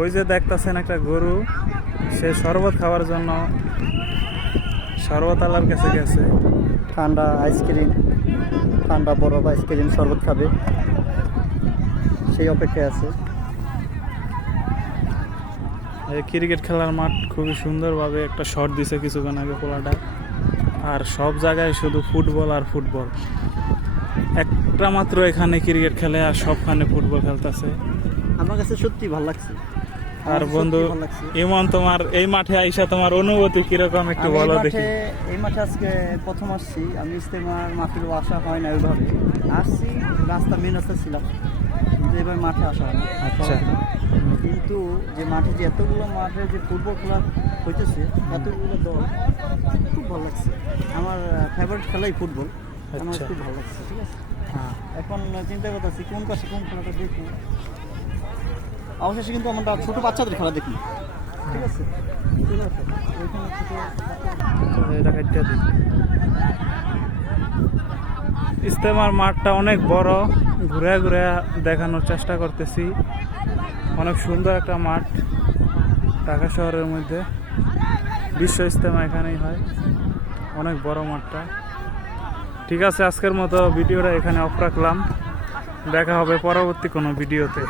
ওই যে দেখতেছেন একটা গরু, সে শরবত খাওয়ার জন্য শরবত আলার কাছে গেছে। ঠান্ডা আইসক্রিম, ঠান্ডা বরফ আইসক্রিম শরবত খাবে, সেই অপেক্ষায় আছে। এই ক্রিকেট খেলার মাঠ খুবই সুন্দরভাবে একটা শট দিছে কিছুক্ষণ আগে পোলাটা। আর সব জায়গায় শুধু ফুটবল আর ফুটবল, একটা মাত্র এখানে ক্রিকেট খেলে আর সবখানে ফুটবল খেলতেছে। আমার কাছে সত্যি ভালো লাগছে। আর বন্ধু ইমন, তোমার এই মাঠে আইসা তোমার অনুভূতি কিরকম একটু বলো দেখি। এই মাঠে আজকে প্রথম আসছি আমি, ইজতেমার মাঠেও আসা হয় না ওইভাবে। আসছি মেন রাস্তা ছিলাম, কিন্তু এবার মাঠে আসা হয় না। আচ্ছা। কিন্তু যে মাঠে যে এতগুলো মাঠে যে ফুটবল খেলা হইতেছে, এতগুলো দল, খুব ভালো লাগছে। আমার ফেভারিট খেলাই ফুটবল, আমার আচ্ছা। খুব ভালো লাগছে। ঠিক আছে, হ্যাঁ, এখন চিন্তা করতেছি কোন পাশে কোন খেলাটা দেখি। অবশেষে কিন্তু আমরা ছোট বাচ্চাদের খেলা দেখি। ঠিক আছে, ঠিক আছে, ওইখানে ছোট এটা কাটতে দিই। ইজতেমার মাঠটা অনেক বড়, ঘুরে ঘুরে দেখানোর চেষ্টা করতেছি। অনেক সুন্দর একটা মাঠ, ঢাকা শহরের মধ্যে। বিশ্ব ইজতেমা এখানেই হয়, অনেক বড় মাঠটা। ঠিক আছে, আজকের মতো ভিডিওটা এখানে অফ রাখলাম। দেখা হবে পরবর্তী কোনো ভিডিওতে।